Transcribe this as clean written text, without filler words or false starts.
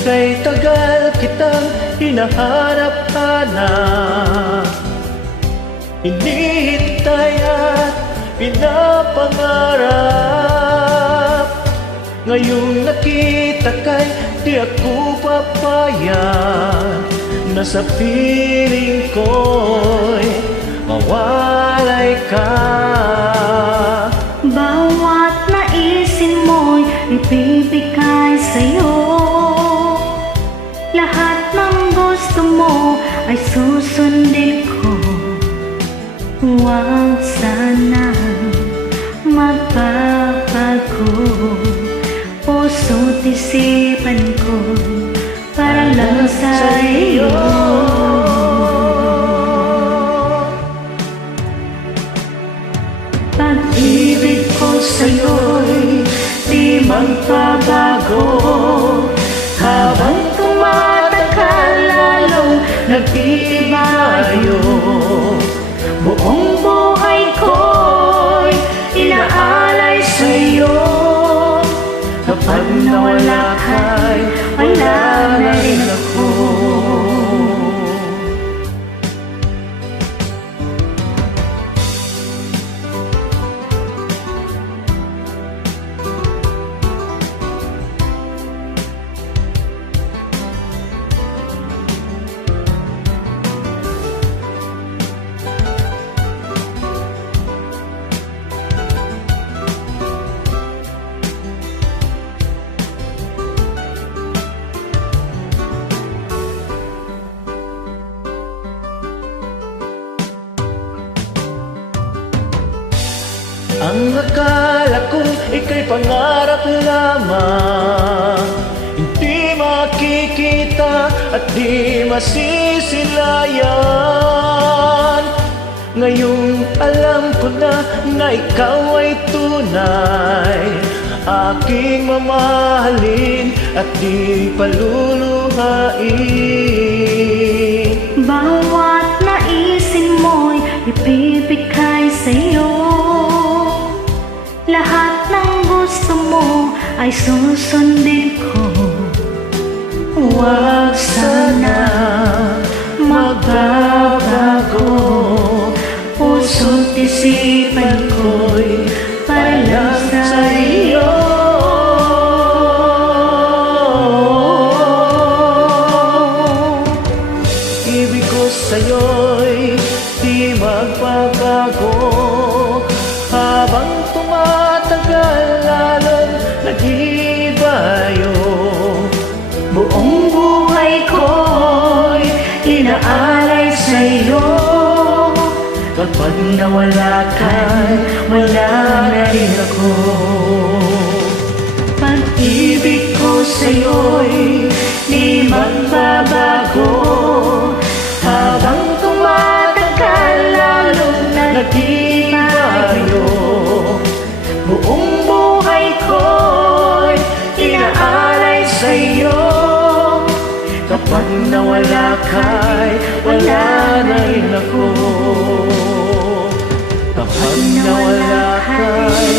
Kay tagal kitang hinahanap-hanap, hinihintay at pinapangarap. Ngayong nakita kay di ako papayag na sa piling ko'y mawalay ka. Bawat naisin mo'y ibibigay sa'yo. Lahat ng gusto mo ay susundin ko. Huwag sana magbabago. Puso't isipan ko para lang sa'yo. Pag-ibig ko sa'yo'y di magbabago. Habang tumatagal lalong nag-iibayo. Buong buhay ko'y inaalay sa'yo. Kapag nawala ka'y wala na rin ako. Ang akala ko ika'y pangarap lamang, hindi makikita at di masisilayan. Ngayong alam ko na ikaw ay tunay, aking mamahalin at di paluluhain. Bawat naisin mo'y ibibigay sa'yo. Lahat ng gusto mo ay susundin ko. Huwag sana magbabago. Puso't isipan ko'y para lang sa'yo. Ibig ko sa'yo'y di magbabago. Habang tumatagal lalong nag-iibayo. Buong buhay ko'y inaalay sa'yo. Kapag nawala ka'y wala na rin ako. Pag-ibig ko sa'yo'y di magbabago. Habang tumatagal lalong nag-iibayo. Buong buhay ko'y inaalay sa'yo. Kapag nawala ka'y wala na rin ako. Kapag nawala ka'y